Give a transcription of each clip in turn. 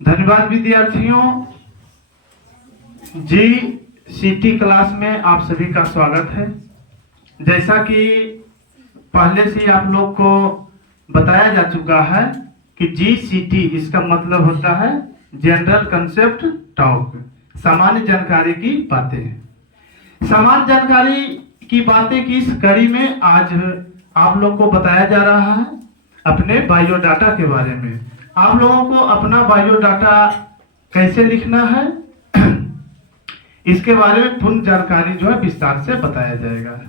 धन्यवाद विद्यार्थियों। GCT class में आप सभी का स्वागत है। जैसा कि पहले से आप लोग को बताया जा चुका है कि जीसीटी इसका मतलब होता है जनरल कंसेप्ट टॉक, सामान्य जानकारी की बातें। सामान्य जानकारी की बातें की इस कड़ी में आज आप लोग को बताया जा रहा है अपने बायोडाटा के बारे में। आप लोगों को अपना बायोडाटा कैसे लिखना है इसके बारे में पूर्ण जानकारी जो है विस्तार से बताया जाएगा।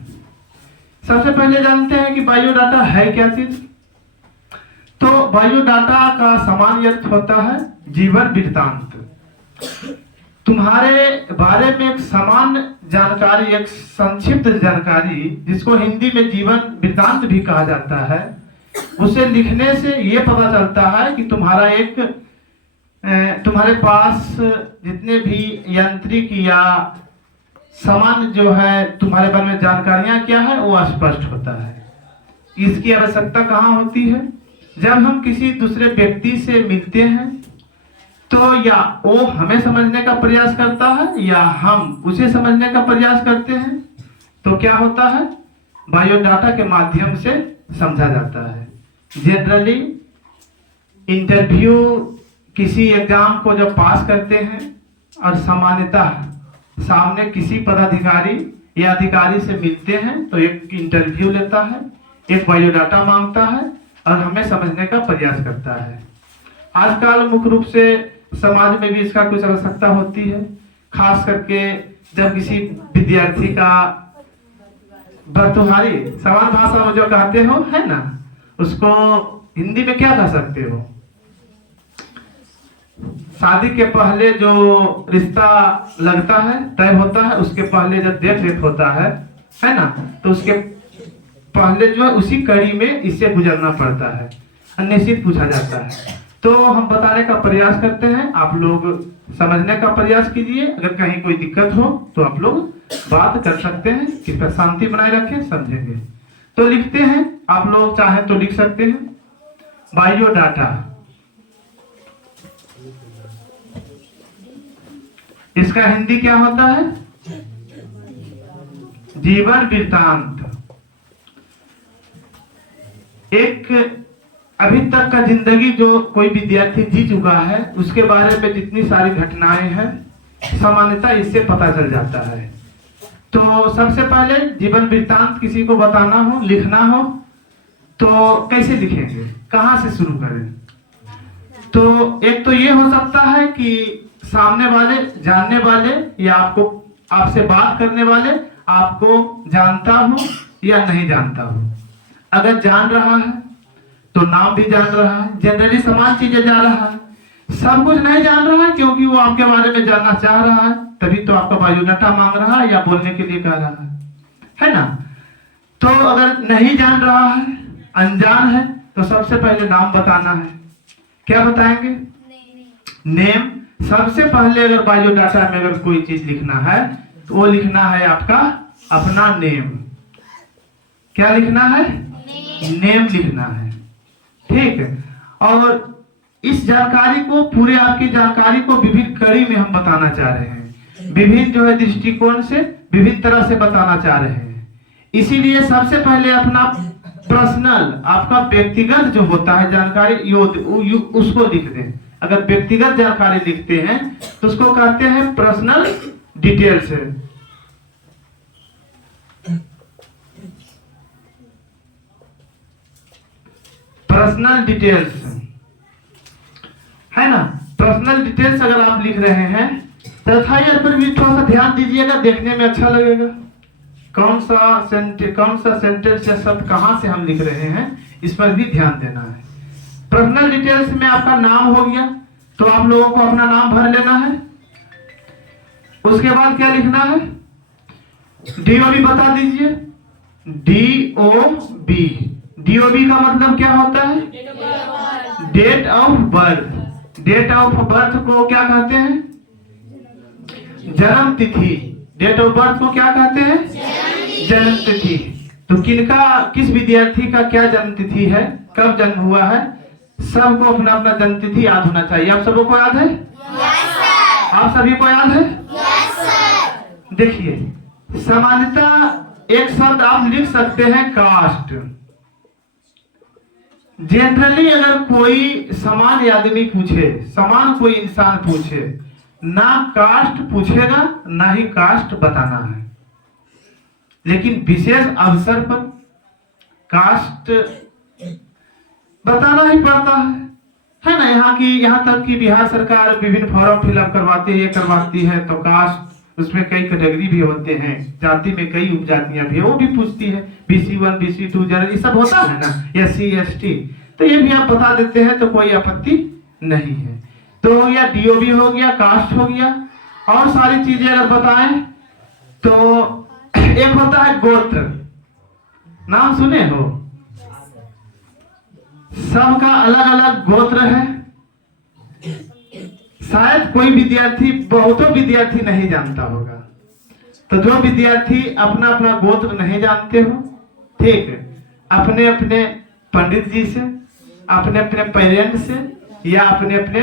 सबसे पहले जानते हैं कि बायोडाटा है क्या चीज। तो बायोडाटा का सामान्य अर्थ होता है जीवन वृत्तांत। तुम्हारे बारे में एक सामान्य जानकारी, एक संक्षिप्त जानकारी, जिसको हिंदी में जीवन वृत्तांत भी कहा जाता है, उसे लिखने से ये पता चलता है कि तुम्हारे पास जितने भी यांत्रिक या सामान्य जो है तुम्हारे बारे में जानकारियां क्या है वो स्पष्ट होता है। इसकी आवश्यकता कहाँ होती है? जब हम किसी दूसरे व्यक्ति से मिलते हैं तो या वो हमें समझने का प्रयास करता है या हम उसे समझने का प्रयास करते हैं, तो क्या होता है, बायोडाटा के माध्यम से समझा जाता है। जनरली इंटरव्यू किसी एग्जाम को जब पास करते हैं और सामान्यतः सामने किसी पदाधिकारी या अधिकारी से मिलते हैं तो एक इंटरव्यू लेता है, एक बायोडाटा मांगता है और हमें समझने का प्रयास करता है। आजकल मुख्य रूप से समाज में भी इसका कुछ आवश्यकता होती है, खास करके जब किसी विद्यार्थी का बर्तुहारी समान भाषा में जो कहते हो है ना, उसको हिंदी में क्या कह सकते हो? शादी के पहले जो रिश्ता लगता है, तय होता है, उसके पहले जब देख रेख होता है ना, तो उसके पहले जो है उसी कड़ी में इससे गुजरना पड़ता है, निश्चित पूछा जाता है। तो हम बताने का प्रयास करते हैं, आप लोग समझने का प्रयास कीजिए। अगर कहीं कोई दिक्कत हो तो आप लोग बात कर सकते हैं, कृपया शांति बनाए रखें, समझेंगे। तो लिखते हैं, आप लोग चाहे तो लिख सकते हैं बायोडाटा। इसका हिंदी क्या होता है? जीवन वृत्तांत। एक अभी तक का जिंदगी जो कोई विद्यार्थी जी चुका है उसके बारे में जितनी सारी घटनाएं हैं सामान्यतः इससे पता चल जाता है। तो सबसे पहले जीवन वृत्तांत किसी को बताना हो, लिखना हो, तो कैसे लिखेंगे, कहां से शुरू करें? तो एक तो ये हो सकता है कि सामने वाले, जानने वाले या आपसे बात करने वाले आपको जानता हो या नहीं जानता हो। अगर जान रहा है तो नाम भी जान रहा है, जनरली समान चीजें जान रहा है। सब कुछ नहीं जान रहा है क्योंकि वो आपके बारे में जानना चाह रहा है, तभी तो आपका बायोडाटा मांग रहा है या बोलने के लिए कह रहा है ना। तो अगर नहीं जान रहा है, अनजान है, तो सबसे पहले नाम बताना है। क्या बताएंगे? नेम। सबसे पहले अगर बायोडाटा में अगर कोई चीज लिखना है तो वो लिखना है आपका अपना नेम। क्या लिखना है? नेम लिखना है, ठीक है। और इस जानकारी को, पूरे आपकी जानकारी को विभिन्न कड़ी में हम बताना चाह रहे हैं, विभिन्न जो है दृष्टिकोण से, विभिन्न तरह से बताना चाह रहे हैं। इसीलिए सबसे पहले अपना पर्सनल, आपका व्यक्तिगत जो होता है जानकारी उसको लिख दें। अगर व्यक्तिगत जानकारी लिखते हैं तो उसको कहते हैं पर्सनल डिटेल्स। पर्सनल डिटेल्स है ना। पर्सनल डिटेल्स अगर आप लिख रहे हैं तो पर भी थोड़ा सा ध्यान दीजिएगा, देखने में अच्छा लगेगा। कौन सा सेंटेंस या शब्द कहां से हम लिख रहे हैं इस पर भी ध्यान देना है। पर्सनल डिटेल्स में आपका नाम हो गया तो आप लोगों को अपना नाम भर लेना है। उसके बाद क्या लिखना है? डीओबी बता दीजिए। डीओबी, डीओबी का मतलब क्या होता है? Date of birth. Date of birth को क्या कहते हैं? जन्म तिथि। डेट ऑफ बर्थ को क्या कहते हैं? जन्म तिथि। तो किस विद्यार्थी का क्या जन्म तिथि है, कब जन्म हुआ है, सबको अपना अपना जन्मतिथि याद होना चाहिए। आप सबको याद है? Yes sir. आप सभी को याद है? Yes sir. देखिए, सामान्यतः एक शब्द आप लिख सकते हैं कास्ट। जनरली अगर कोई सामान्य आदमी पूछे, समान कोई इंसान पूछे, ना कास्ट पूछेगा ना ही कास्ट बताना है, लेकिन विशेष अवसर पर कास्ट बताना ही पड़ता है ना। यहाँ तक कि बिहार सरकार विभिन्न फॉर्म फिलअप करवाती है, ये करवाती है, तो कास्ट उसमें कई कैटेगरी भी होते हैं, जाति में कई उपजातियां भी है, वो भी पूछती है, BC1 BC2 जनरल, ये सब होता है ना, SC ST, तो ये भी आप बता देते हैं तो कोई आपत्ति नहीं है। तो या DOB हो गया, कास्ट हो गया, और सारी चीजें अगर बताएं तो एक होता है गोत्र, नाम सुने हो? सबका अलग अलग गोत्र है। शायद कोई विद्यार्थी, बहुतों विद्यार्थी नहीं जानता होगा, तो जो विद्यार्थी अपना अपना गोत्र नहीं जानते हो, ठीक, अपने अपने पंडित जी से, अपने अपने पेरेंट्स से, या अपने अपने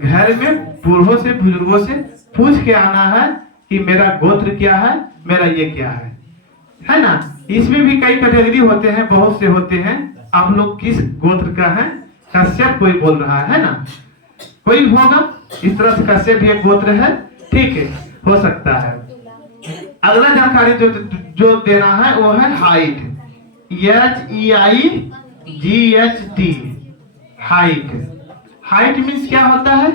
घर में बूढ़ों से, बुजुर्गों से पूछ के आना है कि मेरा गोत्र क्या है, मेरा ये क्या है ना। इसमें भी कई कैटेगरी होते हैं, बहुत से होते हैं। आप लोग किस गोत्र का है? कश्यप कोई बोल रहा है ना, कोई होगा इस तरह से, कश्यप भी एक गोत्र है, ठीक है, हो सकता है। अगला जानकारी जो देना है वो है height, HEIGHT, height. Height means क्या होता है?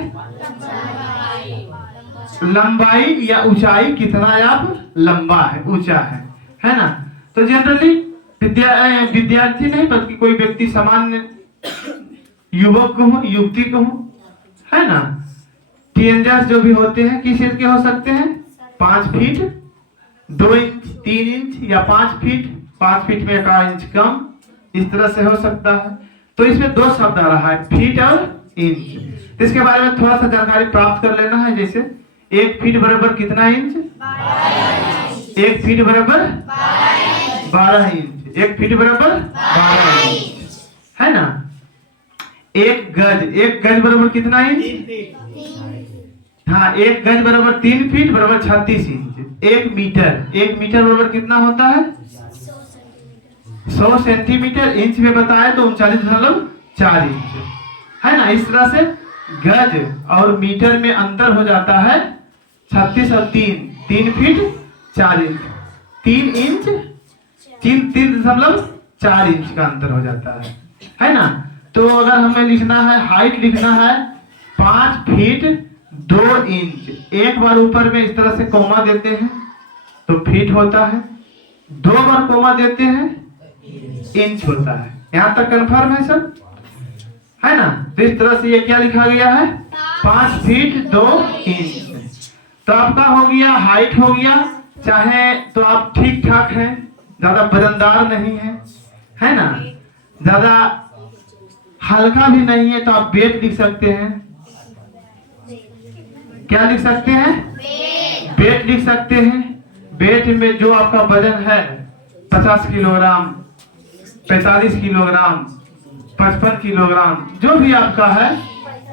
लंबाई या ऊंचाई, कितना आप लंबा है, ऊंचा है ना। तो जनरली विद्यार्थी नहीं बल्कि कोई व्यक्ति, सामान्य युवक को हो, युवती को हो, है ना, टीनेजर्स जो भी होते हैं, किस एज के हो सकते हैं? 5 फीट 2 इंच, 3 इंच, या 5 फीट, 5 फीट में 1 इंच कम, इस तरह से हो सकता है। तो इसमें 2 शब्द आ रहा है, फीट और इंच। इसके बारे में थोड़ा सा जानकारी प्राप्त कर लेना है। जैसे 1 फीट बराबर कितना इंच? 1 फीट बराबर 12 इंच। 1 फीट बराबर 12 इंच, है ना। 1 गज बराबर कितना इंच? हाँ, 1 गज बराबर 3 फीट बराबर 36 इंच। 1 मीटर बराबर कितना होता है? 100 सेंटीमीटर। इंच में बताए तो 39.4 इंच, है ना। इस तरह से गज और मीटर में अंतर हो जाता है 36 और 3 फीट 4 इंच, 3 इंच 3.4 इंच का अंतर हो जाता है ना। तो अगर हमें लिखना है, हाइट लिखना है 5 फीट 2 इंच, एक बार ऊपर में इस तरह से कोमा देते हैं तो फीट होता है, 2 बार कोमा देते हैं इंच होता है। यहां तक कंफर्म है सब, है ना। तो इस तरह से ये क्या लिखा गया है? 5 फीट 2 इंच। तो आपका हो गया, हाइट हो गया। चाहे तो आप ठीक ठाक हैं, ज्यादा वजनदार नहीं है ना, ज्यादा हल्का भी नहीं है, तो आप वेट लिख सकते हैं। क्या लिख सकते हैं? वेट लिख सकते हैं। वेट में जो आपका वजन है 50 किलोग्राम, 45 किलोग्राम, 55 किलोग्राम, जो भी आपका है,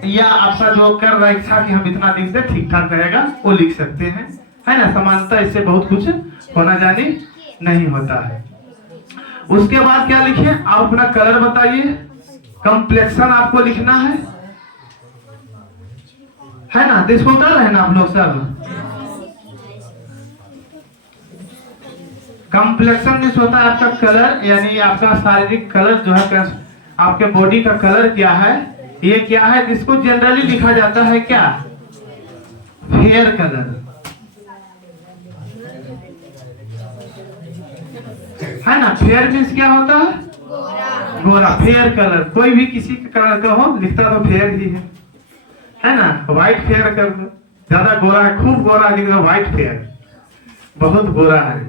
या आपका जो कर रहा है इच्छा कि हम इतना लिख दे ठीक ठाक रहेगा, वो लिख सकते हैं, है ना। समानता इससे बहुत कुछ होना जानी नहीं होता है। उसके बाद क्या लिखे? आप अपना कलर बताइए। कंप्लेक्शन आपको लिखना है ना। इसको कर रहे हैं ना आप लोग सब? कंप्लेक्शन में होता है आपका कलर, यानी आपका शारीरिक कलर जो है, आपके बॉडी का कलर क्या है, ये क्या है। जिसको जनरली लिखा जाता है क्या? फेयर कलर, है ना। फेयर मीन्स क्या होता है? गोरा। फेयर कलर, कोई भी किसी का कलर का हो, लिखता तो फेयर ही है ना। व्हाइट फेयर कर दो, ज्यादा गोरा है, खूब गोरा लिख दो व्हाइट फेयर, बहुत गोरा है।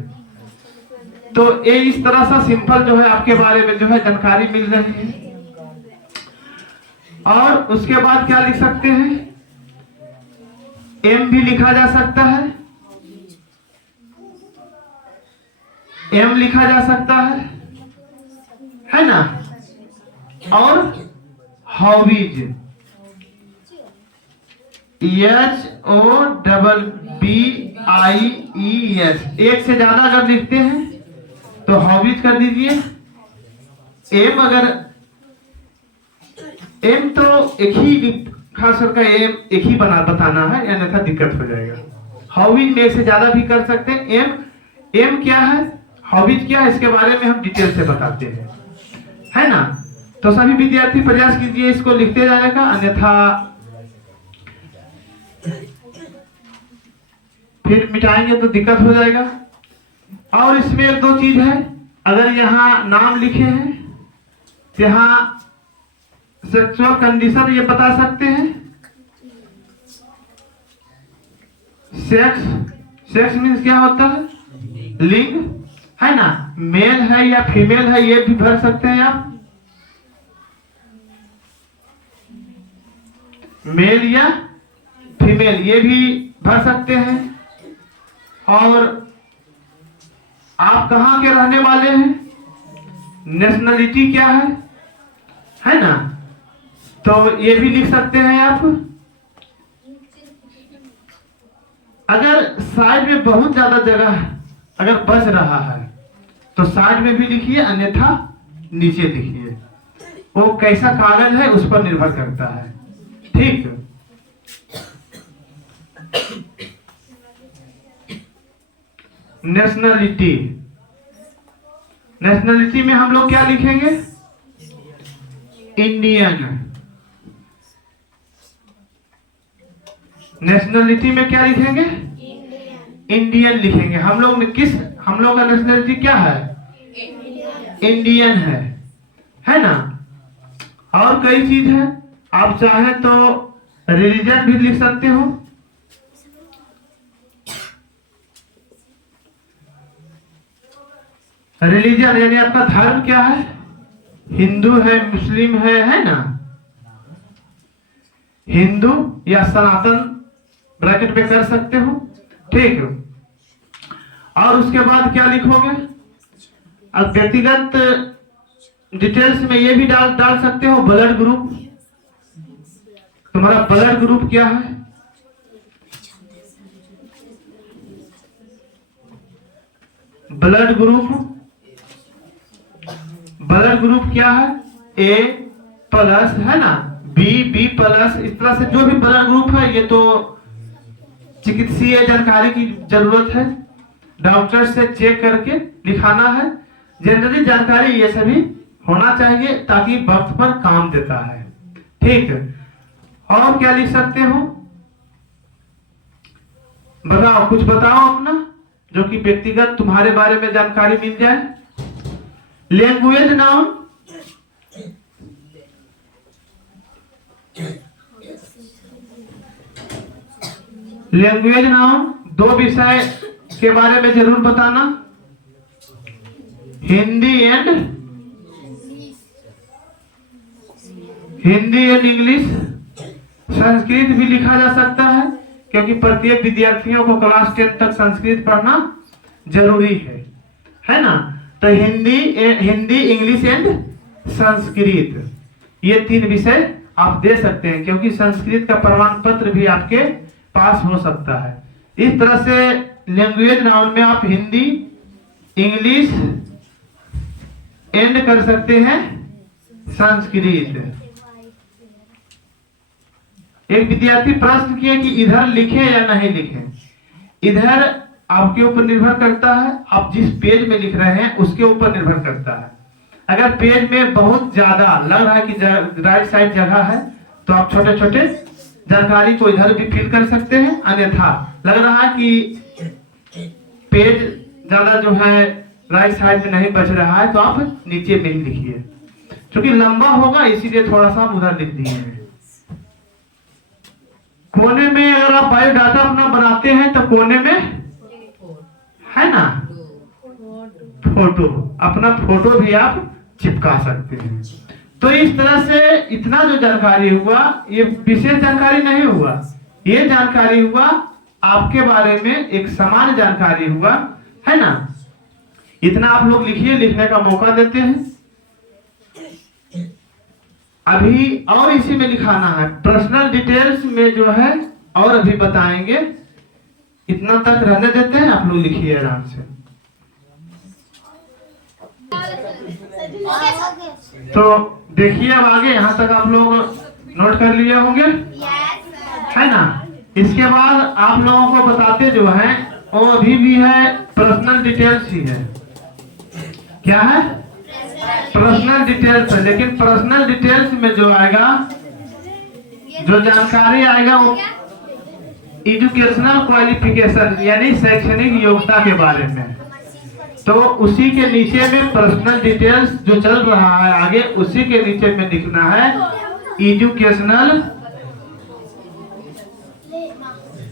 तो ये इस तरह से सिंपल जो है आपके बारे में जो है जानकारी मिल रही है। और उसके बाद क्या लिख सकते हैं? एम भी लिखा जा सकता एम लिखा जा सकता है ना। और हॉबीज, HOBBIES। एक से ज्यादा अगर लिखते हैं तो हॉबीज कर दीजिए। एम, अगर एम तो एक ही खास करके एम एक ही बताना है, अन्यथा दिक्कत हो जाएगा। हॉबीज में एक से ज्यादा भी कर सकते हैं। एम, एम क्या है, हॉबीज क्या है, इसके बारे में हम डिटेल से बताते हैं, है ना। तो सभी विद्यार्थी प्रयास कीजिए इसको लिखते जाने का, अन्यथा फिर मिटाएंगे तो दिक्कत हो जाएगा। और इसमें एक दो चीज है, अगर यहाँ नाम लिखे हैं तो यहाँ सेक्सुअल कंडीशन ये बता सकते हैं। सेक्स, सेक्स मीन्स क्या होता है, लिंग, है ना। मेल है या फीमेल है ये भी भर सकते हैं आप, मेल या फीमेल ये भी भर सकते हैं। और आप कहाँ के रहने वाले हैं, नेशनलिटी क्या है ना, तो ये भी लिख सकते हैं आप। अगर साइड में बहुत ज्यादा जगह अगर बच रहा है तो साइड में भी लिखिए, अन्यथा नीचे लिखिए, वो कैसा कागज है उस पर निर्भर करता है, ठीक। नेशनलिटी, नेशनलिटी में हम लोग क्या लिखेंगे, इंडियन। नेशनलिटी में क्या लिखेंगे, इंडियन लिखेंगे। हम लोग हम लोग का नेशनलिटी क्या है, इंडियन है ना। और कई चीज है, आप चाहें तो रिलीजन भी लिख सकते हो। रिलीजन यानी आपका धर्म क्या है, हिंदू है, मुस्लिम है ना, हिंदू या सनातन ब्रैकेट पे कर सकते हो, ठीक। और उसके बाद क्या लिखोगे, अब व्यक्तिगत डिटेल्स में ये भी डाल सकते हो, ब्लड ग्रुप, तुम्हारा ब्लड ग्रुप क्या है, ब्लड ग्रुप, ब्लड ग्रुप क्या है, A प्लस, है ना, बी प्लस, इस तरह से जो भी ब्लड ग्रुप है। ये तो चिकित्सीय जानकारी की जरूरत है, डॉक्टर से चेक करके लिखाना है। जनरली जानकारी ये सभी होना चाहिए ताकि वक्त पर काम देता है, ठीक। और क्या लिख सकते हो, बताओ, कुछ बताओ अपना जो कि व्यक्तिगत तुम्हारे बारे में जानकारी मिल जाए। लैंग्वेज नाउन, लैंग्वेज नाउन दो विषय के बारे में जरूर बताना, हिंदी एंड इंग्लिश। संस्कृत भी लिखा जा सकता है क्योंकि प्रत्येक विद्यार्थियों को क्लास 10 तक संस्कृत पढ़ना जरूरी है ना। तो हिंदी इंग्लिश एंड संस्कृत, ये 3 विषय आप दे सकते हैं क्योंकि संस्कृत का प्रमाण पत्र भी आपके पास हो सकता है। इस तरह से लैंग्वेज नाउन में आप हिंदी इंग्लिश एंड कर सकते हैं संस्कृत। एक विद्यार्थी प्रश्न किए कि इधर लिखे या नहीं लिखे। इधर आपके ऊपर निर्भर करता है, आप जिस पेज में लिख रहे हैं उसके ऊपर निर्भर करता है। अगर पेज में बहुत ज्यादा लग रहा है कि राइट साइड जगह है तो आप छोटे छोटे जानकारी को इधर भी फिल कर सकते हैं, अन्यथा लग रहा है कि पेज ज्यादा जो है राइट साइड में नहीं बच रहा है तो आप नीचे में ही लिखिए, क्योंकि लंबा होगा इसीलिए थोड़ा सा उधर लिख दिए हैं। कोने में अगर आप बायोडाटा अपना बनाते हैं तो कोने में है ना फोटो, अपना फोटो भी आप चिपका सकते हैं। तो इस तरह से इतना जो जानकारी हुआ ये विशेष जानकारी नहीं हुआ, ये जानकारी हुआ आपके बारे में एक सामान्य जानकारी हुआ, है ना। इतना आप लोग लिखिए, लिखने का मौका देते हैं। अभी और इसी में लिखाना है, पर्सनल डिटेल्स में जो है और अभी बताएंगे। इतना तक रहने देते हैं, आप लोग लिखिए आराम से। तो देखिए अब आगे यहाँ तक आप लोग नोट कर लिए होंगे, है ना। इसके बाद आप लोगों को बताते जो है वो अभी भी है पर्सनल डिटेल्स ही है। क्या है? पर्सनल डिटेल्स है, लेकिन पर्सनल डिटेल्स में जो आएगा, जो जानकारी आएगा वो एजुकेशनल क्वालिफिकेशन यानी शैक्षणिक योग्यता के बारे में। तो उसी के नीचे में पर्सनल डिटेल्स जो चल रहा है आगे, उसी के नीचे में लिखना है एजुकेशनल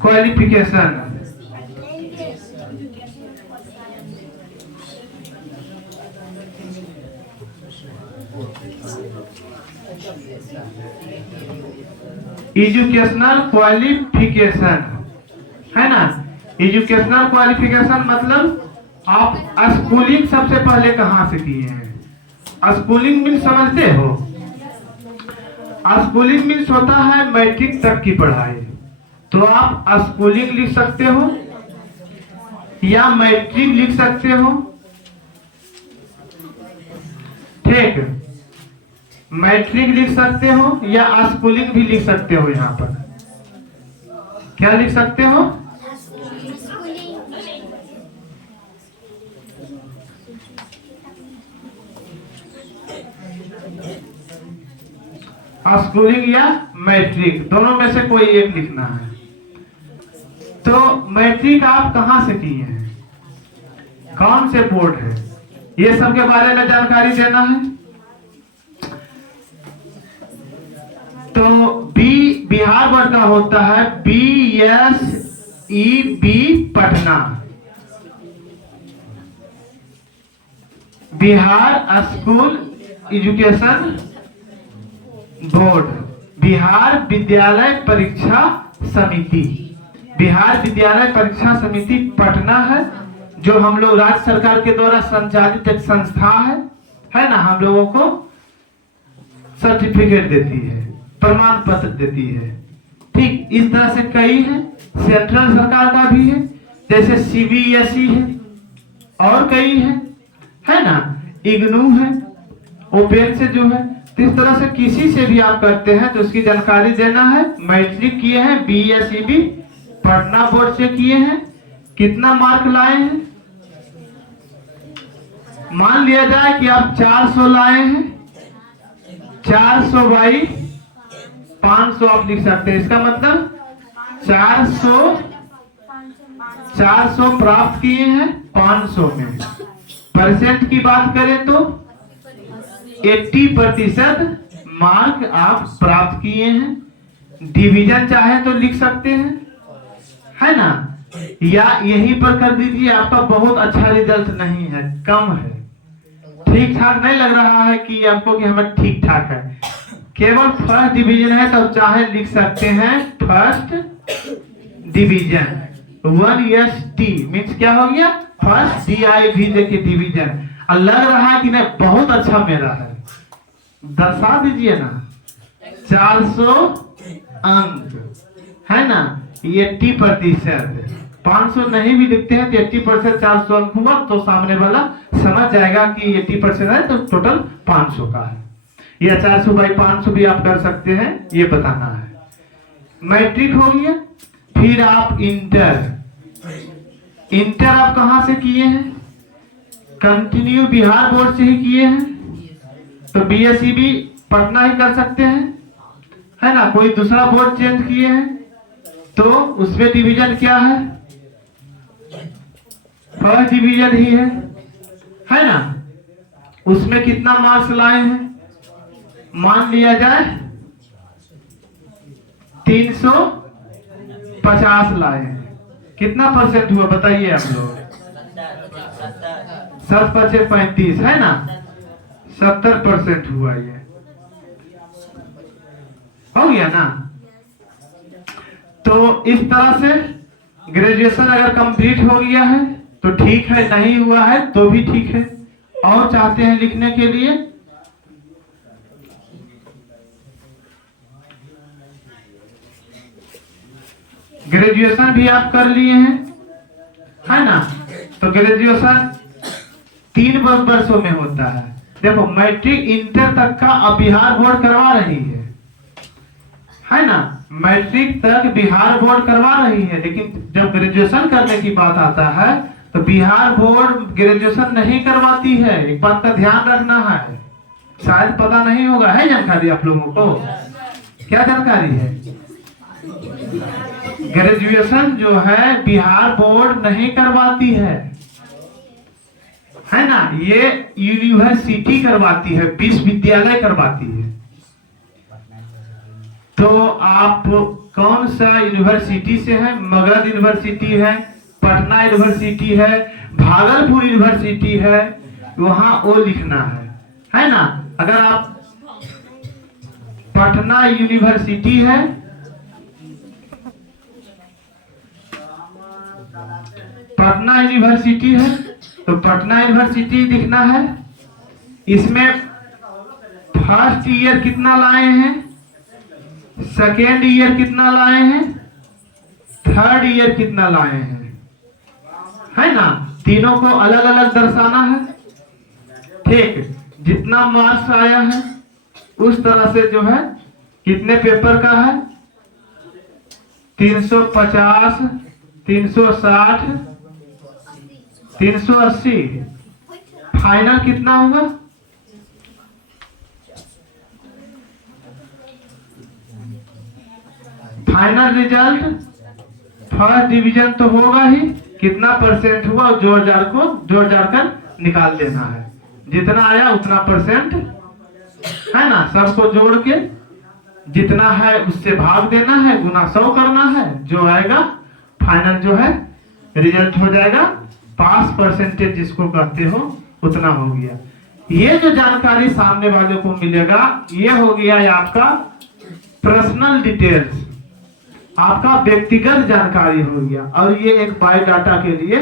क्वालिफिकेशन। एजुकेशनल क्वालिफिकेशन है ना। एजुकेशनल क्वालिफिकेशन मतलब आप स्कूलिंग सबसे पहले कहाँ से किए हैं। स्कूलिंग मीन्स समझते हो? स्कूलिंग मीन्स होता है मैट्रिक तक की पढ़ाई। तो आप स्कूलिंग लिख सकते हो या मैट्रिक लिख सकते हो, ठीक। मैट्रिक लिख सकते हो या स्कूलिंग भी लिख सकते हो। यहाँ पर क्या लिख सकते हो? स्कूलिंग या मैट्रिक, दोनों में से कोई एक लिखना है। तो मैट्रिक आप कहां से किए हैं, कौन से बोर्ड है, ये सब के बारे में जानकारी देना है। तो बिहार बोर्ड का होता है BSEB Patna, Bihar school education board, Bihar विद्यालय परीक्षा समिति। बिहार विद्यालय परीक्षा समिति पटना है, जो हम लोग राज्य सरकार के द्वारा संचालित एक संस्था है ना। हम लोगों को सर्टिफिकेट देती है, प्रमाण पत्र देती है, ठीक। इस तरह से कई है, सेंट्रल सरकार का भी है, जैसे CBSE है और कई है ना। इग्नू है, ओपेन से जो है। तो इस तरह से किसी से भी आप करते हैं तो उसकी जानकारी देना है। मैट्रिक किए हैं BSEB पटना बोर्ड से किए हैं, कितना मार्क लाए हैं। मान लिया जाए कि आप 400 लाए हैं, 400 बाई 500 आप लिख सकते हैं। इसका मतलब 400 प्राप्त किए हैं 500 में। परसेंट की बात करें तो 80% मार्क आप प्राप्त किए हैं। डिवीजन चाहे तो लिख सकते हैं, है ना, या यहीं पर कर दीजिए। आपका बहुत अच्छा रिजल्ट नहीं है, कम है, ठीक ठाक नहीं लग रहा है कि आपको कि हमें ठीक ठाक है, केवल फर्स्ट डिवीजन है, तो चाहे लिख सकते हैं फर्स्ट डिवीजन। 1ST मीन्स क्या हो गया? फर्स्ट DIV के डिवीजन। लग रहा है कि नहीं बहुत अच्छा मेरा है, दर्शा दीजिए ना। 400 अंक है ना, 80%। 500 नहीं भी लिखते हैं तो 80% 400 अंक हुआ, तो सामने वाला समझ जाएगा कि 80% है तो टोटल 500 का है। या 400 बाई 500 भी आप कर सकते हैं, ये बताना है। मैट्रिक हो गया। फिर आप इंटर आप कहां से किए हैं? कंटिन्यू बिहार बोर्ड से ही किए हैं, तो BSEB पटना ही कर सकते हैं, है ना। कोई दूसरा बोर्ड चेंज किए हैं तो उसमें डिवीजन क्या है? फर्स्ट डिवीजन ही है ना। उसमें कितना मार्क्स लाए हैं? मान लिया जाए 350 लाए हैं। कितना परसेंट हुआ बताइए आप लोग? 7×5 = 35 है ना, 70% हुआ। ये हो गया ना। तो इस तरह से ग्रेजुएशन अगर कंप्लीट हो गया है तो ठीक है, नहीं हुआ है तो भी ठीक है। और चाहते हैं लिखने के लिए ग्रेजुएशन भी आप कर लिए हैं, है ना। तो ग्रेजुएशन 3 वर्षों में होता है। देखो मैट्रिक इंटर तक का अब बिहार बोर्ड करवा रही है ना। मैट्रिक तक बिहार बोर्ड करवा रही है, लेकिन जब ग्रेजुएशन करने की बात आता है तो बिहार बोर्ड ग्रेजुएशन नहीं करवाती है। एक बात का ध्यान रखना है, शायद पता नहीं होगा, है जानकारी आप लोगों को? क्या जानकारी है? ग्रेजुएशन जो है बिहार बोर्ड नहीं करवाती है ना। ये यूनिवर्सिटी करवाती है, विश्वविद्यालय करवाती है। तो आप कौन सा यूनिवर्सिटी से है? मगध यूनिवर्सिटी है, पटना यूनिवर्सिटी है, भागलपुर यूनिवर्सिटी है, वहां वो लिखना है ना। अगर आप पटना यूनिवर्सिटी है, पटना यूनिवर्सिटी है तो पटना यूनिवर्सिटी लिखना है। इसमें फर्स्ट ईयर कितना लाए हैं, सेकेंड ईयर कितना लाए हैं, थर्ड ईयर कितना लाए हैं, है ना। तीनों को अलग अलग दर्शाना है। ठीक, जितना मार्क्स आया है उस तरह से जो है, कितने पेपर का है, 350, 360, 380, फाइनल कितना होगा? फाइनल रिजल्ट फर्स्ट डिवीजन तो होगा ही, कितना परसेंट हुआ जोड़ जाड़ कर निकाल देना है। जितना आया उतना परसेंट, है ना, सबको जोड़ के जितना है उससे भाग देना है, गुना 100 करना है, जो आएगा फाइनल जो है रिजल्ट हो जाएगा। पास परसेंटेज जिसको कहते हो उतना हो गया। ये जो जानकारी सामने वाले को मिलेगा ये हो गया ये आपका पर्सनल डिटेल्स, आपका व्यक्तिगत जानकारी हो गया, और ये एक बायोडाटा के लिए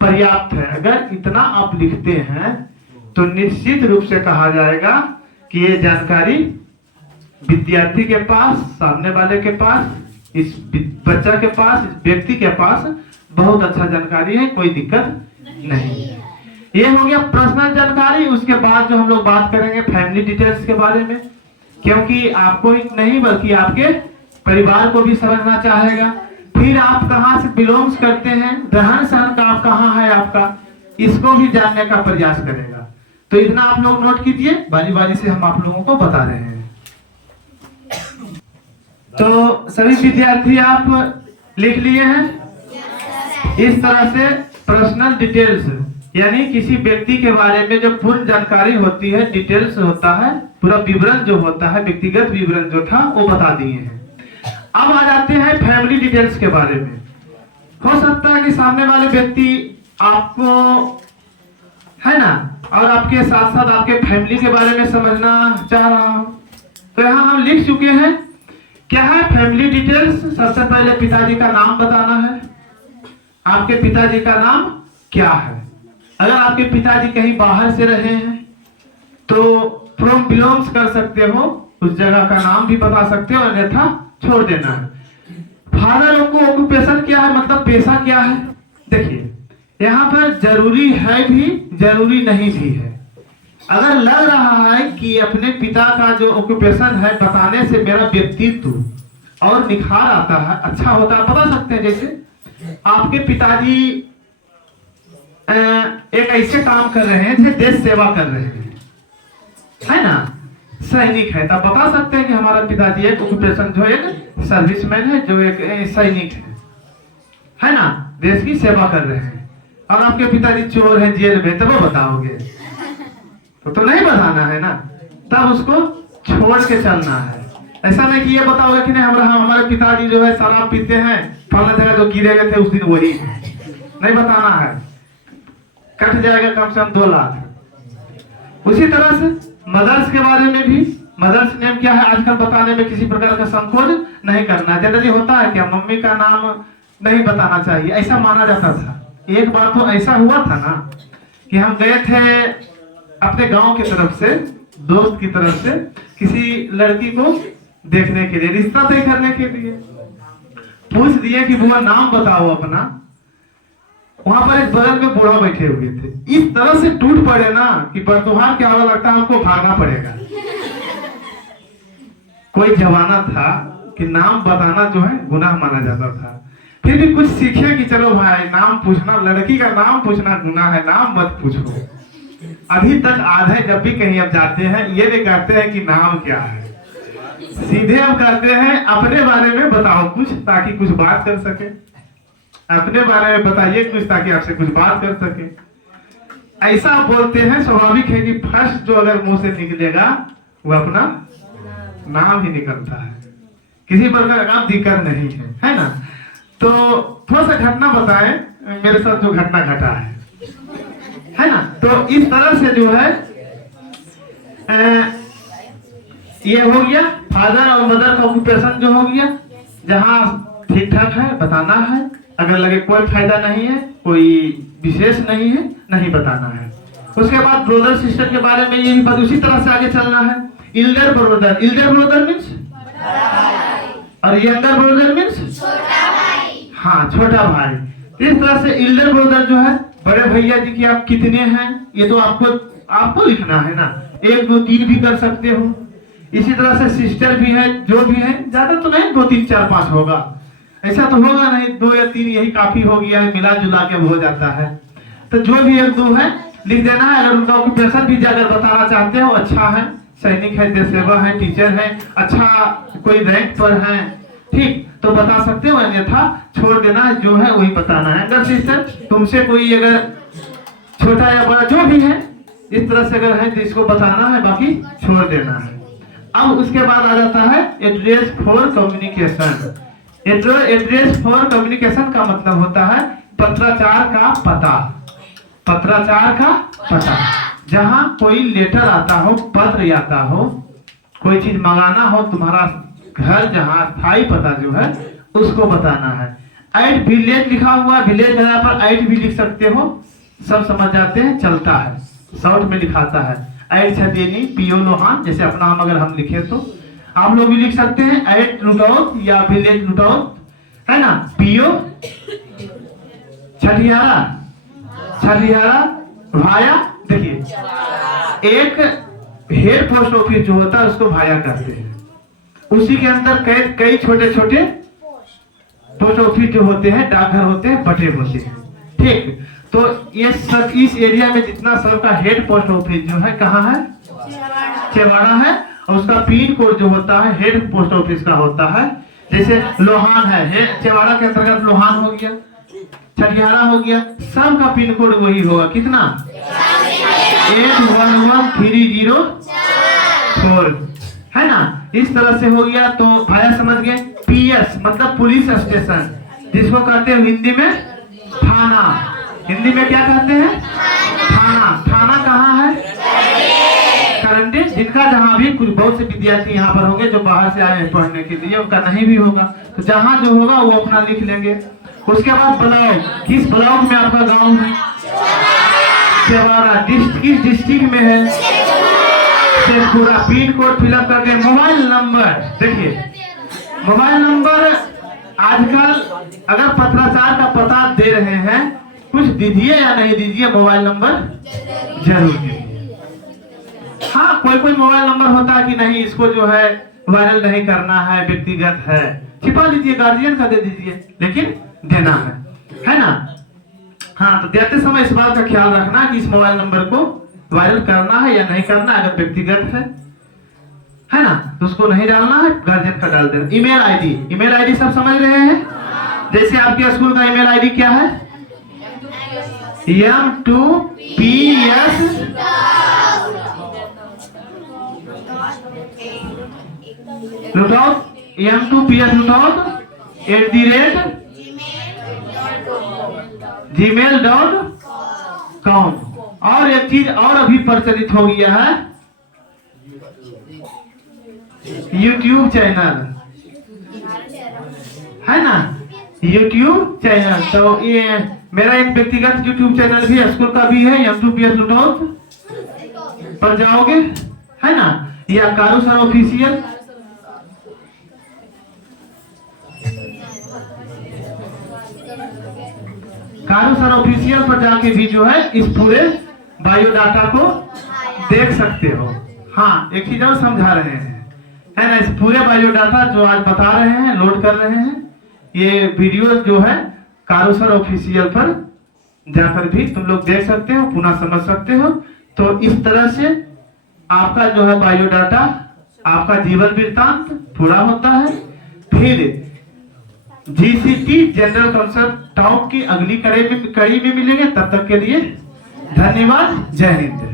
पर्याप्त है। अगर इतना आप लिखते हैं तो निश्चित रूप से कहा जाएगा कि ये जानकारी विद्यार्थी के पास, सामने वाले के पास, इस बच्चा के पास, इस व्यक्ति के पास बहुत अच्छा जानकारी है, कोई दिक्कत नहीं है। ये हो गया पर्सनल जानकारी। उसके बाद जो हम लोग बात करेंगे फैमिली डिटेल्स के बारे में, क्योंकि आपको ही नहीं बल्कि आपके परिवार को भी समझना चाहेगा। फिर आप कहाँ से बिलोंग्स करते हैं, रहन सहन का आप कहाँ है आपका, इसको भी जानने का प्रयास करेगा। तो इतना आप लोग नोट कीजिए, बारी बारी से हम आप लोगों को बता रहे हैं। तो सभी विद्यार्थी आप लिख लिए हैं। इस तरह से पर्सनल डिटेल्स यानी किसी व्यक्ति के बारे में जो पूर्ण जानकारी होती है, डिटेल्स होता है, पूरा विवरण जो होता है, व्यक्तिगत विवरण जो था वो बता दिए हैं। अब आ जाते हैं फैमिली डिटेल्स के बारे में। हो सकता है कि सामने वाले व्यक्ति आपको, है ना, और आपके साथ साथ आपके फैमिली के बारे में समझना चाह रहा हो। तो यहाँ हम लिख चुके हैं। क्या है फैमिली डिटेल्स? सबसे पहले पिताजी का नाम बताना है। आपके पिताजी का नाम क्या है? अगर आपके पिताजी कहीं बाहर से रहे हैं तो फ्रॉम बिलोंग्स कर सकते हो, उस जगह का नाम भी बता सकते हो, अन्यथा छोड़ देना है। फादर को ऑक्यूपेशन क्या है, मतलब पेशा क्या है? देखिए यहाँ पर जरूरी है भी, जरूरी नहीं भी है। अगर लग रहा है कि अपने पिता का जो ऑक्यूपेशन है बताने से मेरा व्यक्तित्व और निखार आता है, अच्छा होता है, बता सकते हैं। जैसे आपके पिताजी एक ऐसे काम कर रहे हैं जैसे देश सेवा कर रहे हैं, है ना, सैनिक है, तब बता सकते हैं कि हमारा पिताजी एक ऑक्यूपेशन जो एक सर्विसमैन है, जो एक सैनिक है ना, देश की सेवा कर रहे हैं। और आपके पिताजी चोर है, जेल में, तब वो बताओगे तो नहीं बताना है ना, तब उसको छोड़ के चलना है। ऐसा नहीं कि ये बताओगे कि नहीं हमारे पिताजी जो है शराब पीते हैं, फलाना जगह जो गिरे गए थे उस दिन वही, नहीं बताना है, कट जाएगा कम से कम 2 लाख। उसी तरह से मदर्स के बारे में भी, मदर्स नेम क्या है आजकल बताने में किसी प्रकार का संकोच नहीं करना। जनरली होता है क्या मम्मी का नाम नहीं बताना चाहिए, ऐसा माना जाता था। एक बार तो ऐसा हुआ था ना कि हम गए थे अपने गांव की तरफ से, दोस्त की तरफ से, किसी लड़की को देखने के लिए, रिश्ता तय करने के लिए। पूछ दिए कि बुआ नाम बताओ अपना। वहां पर एक बगल में बूढ़ा बैठे हुए थे, इस तरह से टूट पड़े ना कि बरतुहार क्या हुआ, लगता है हमको भागना पड़ेगा। कोई जमाना था कि नाम बताना जो है गुनाह माना जाता था, फिर भी कुछ सीखे कि चलो भाई नाम पूछना, लड़की का नाम पूछना गुनाह है, नाम मत पूछो। अभी तक आधे जब भी कहीं अब जाते हैं ये नहीं कहते हैं कि नाम क्या है, सीधे अब कहते हैं अपने बारे में बताओ कुछ, ताकि कुछ बात कर सके। अपने बारे में बताइए कुछ ताकि आपसे कुछ बात कर सके। ऐसा बोलते हैं, स्वाभाविक है कि फर्स्ट जो अगर मुंह से निकलेगा वो अपना नाम ही निकलता है, किसी प्रकार का दिक्कत नहीं है ना। तो थोड़ा सा घटना बताएं मेरे साथ जो घटना घटा है ना। तो इस तरह से जो है ये हो गया फादर और मदर का ऑक्यूपेशन जो हो गया, जहां ठीक ठाक है बताना है, अगर लगे कोई फायदा नहीं है, कोई विशेष नहीं है, नहीं बताना है। उसके बाद ब्रदर सिस्टर के बारे में ये भी उसी तरह से आगे चलना है। इल्डर ब्रदर मीन्स और यंगर ब्रदर मीन्स हाँ छोटा भाई। इस तरह से इल्डर ब्रदर जो है बड़े भैया जी की आप कितने हैं ये तो आपको लिखना है ना, 1 2 3 भी कर सकते हो। इसी तरह से सिस्टर भी है, जो भी है, ज्यादा तो नहीं 2 3 4 5 होगा, ऐसा तो होगा नहीं, 2 या 3 यही काफी हो गया है, मिला जुला के हो जाता है। तो जो भी 1 2 है लिख देना है। अगर उनका ऑक्यूपेशन भी अगर बताना चाहते हो, अच्छा है, सैनिक है, देश सेवा है, टीचर है, अच्छा कोई रैंक पर है, ठीक तो बता सकते हो, अन्यथा छोड़ देना, जो है वही बताना है। अगर सिस्टर तुमसे कोई अगर छोटा या बड़ा जो भी है इस तरह से अगर है तो इसको बताना है, बाकी छोड़ देना है। अब उसके बाद आ जाता है address for communication. Address for communication का मतलब होता है पत्राचार का पता। पत्राचार का पता, जहां कोई लेटर आता हो, पत्र आता हो, कोई चीज मंगाना हो, तुम्हारा घर जहां स्थायी पता जो है उसको बताना है। एट विलेज लिखा हुआ, विलेज जगह पर एट भी लिख सकते हो, सब समझ जाते हैं, चलता है, शॉर्ट में लिखाता है। एट छदेनी पीओ लोहान, जैसे अपना हम अगर हम लिखे तो आप लोग भी लिख सकते हैं एट लुटौत या विलेज लुटौत, है ना। पीओ छठियारा भाया, देखिए एक हेड पोस्ट ऑफिस जो होता है उसको भाया कहते हैं, उसी के अंदर कई छोटे छोटे पोस्ट ऑफिस जो होते हैं, डाकघर होते हैं, बटे होते हैं, ठीक। तो ये सब इस एरिया में जितना सबका हेड पोस्ट ऑफिस जो है कहाँ है, चेवाड़ा है, और उसका पिन कोड जो होता है हेड पोस्ट ऑफिस का होता है। जैसे लोहान है, चेवाड़ा के अंतर्गत लोहान हो गया, छठियारा हो गया, सबका पिन कोड वही होगा, कितना 811304, है ना। इस तरह से हो गया। तो भाया समझ गए। पीएस मतलब पुलिस स्टेशन, जिसको कहते हैं हिंदी में थाना। हिंदी में क्या कहते हैं, थाना। थाना कहाँ है, करंटे। जिनका जहाँ भी कुछ बहुत से विद्यार्थी यहाँ पर होंगे जो बाहर से आए हैं पढ़ने के लिए, उनका नहीं भी होगा, तो जहाँ जो होगा वो अपना लिख लेंगे। उसके बाद ब्लॉक, किस ब्लॉक में आपका गांव है, चेवाड़ा। किस डिस्ट्रिक्ट में है, शेखपुरा। पिन कोड फिलअप करके मोबाइल नंबर, देखिए मोबाइल नंबर आजकल अगर पत्राचार का पता दे रहे हैं, कुछ दीजिए या नहीं दीजिए, मोबाइल नंबर जरूर दीजिए। हाँ कोई मोबाइल नंबर होता है कि नहीं इसको जो है वायरल नहीं करना है, व्यक्तिगत है, छिपा लीजिए, गार्जियन का दे दीजिए, लेकिन देना है ना। हाँ तो देते समय इस बात का ख्याल रखना कि इस मोबाइल नंबर को वायरल करना है या नहीं करना। अगर व्यक्तिगत है ना, तो उसको नहीं डालना है, गार्जियन का डाल देना। ईमेल आईडी सब समझ रहे हैं। जैसे आपके स्कूल का ईमेल आईडी क्या है, M2PS लुटौत, M2PS लुटौत @gmail.com। और एक चीज और अभी प्रचलित हो गया है, YouTube चैनल, है ना, YouTube चैनल। तो ये मेरा एक व्यक्तिगत YouTube चैनल भी है, स्कूल का भी है, M2PS लुटौत पर जाओगे, है ना, या कारू सर ऑफिशियल, कारू सर ऑफिशियल पर जाके भी जो है इस पूरे बायोडाटा को देख सकते हो। हाँ, एक चीज और समझा रहे हैं, है ना, इस पूरे बायोडाटा जो आज बता रहे हैं, लोड कर रहे हैं, ये वीडियो जो है कारू सर ऑफिशियल पर जाकर भी तुम लोग देख सकते हो, पुनः समझ सकते हो। तो इस तरह से आपका जो है बायोडाटा, आपका जीवन वृत्तांत पूरा होता है। फिर जीसीटी जनरल कॉन्सेप्ट टॉक की अगली कड़ी में मिलेंगे। तब तक के लिए धन्यवाद। जय हिंद।